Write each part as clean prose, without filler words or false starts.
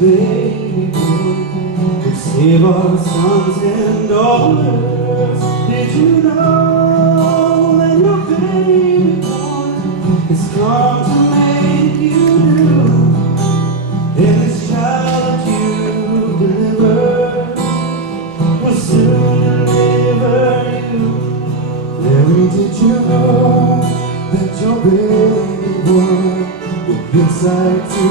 baby boy will save our sons and daughters. Did you know that your baby boy has come to make you new? And this child that you delivered will soon deliver you. Mary, did you know that your baby boy will give sight to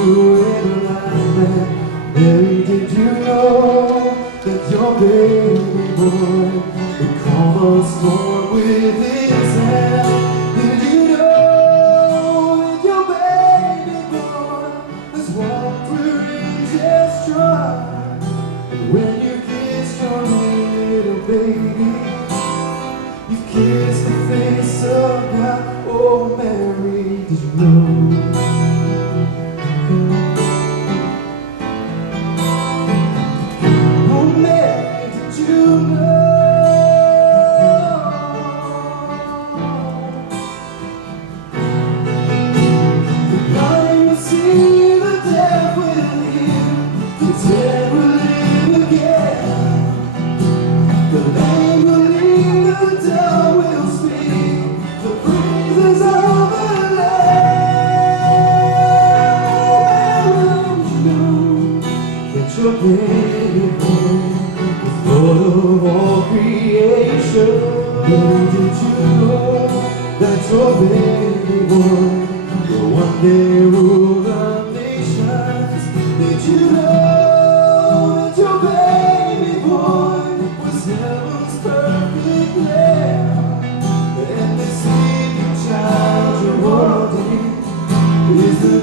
enlightenment? Mary, did you know that your baby boy will calm a storm with his hand? Did you know that your baby boy has walked where angels trod? And when you kiss your little baby, you kiss the face of God. Oh, Mary, did you know? Oh, Mary, did you know? The blind will see, the deaf will hear, the dead will live again. The lame will leave, the dumb will speak, the praises of the Lamb. Did you know that your baby boy is Lord of all creation? Did you know that your baby boy will one day rule the nations? Did you know that your baby boy was heaven's perfect lamb? And this sleeping child you're holding is the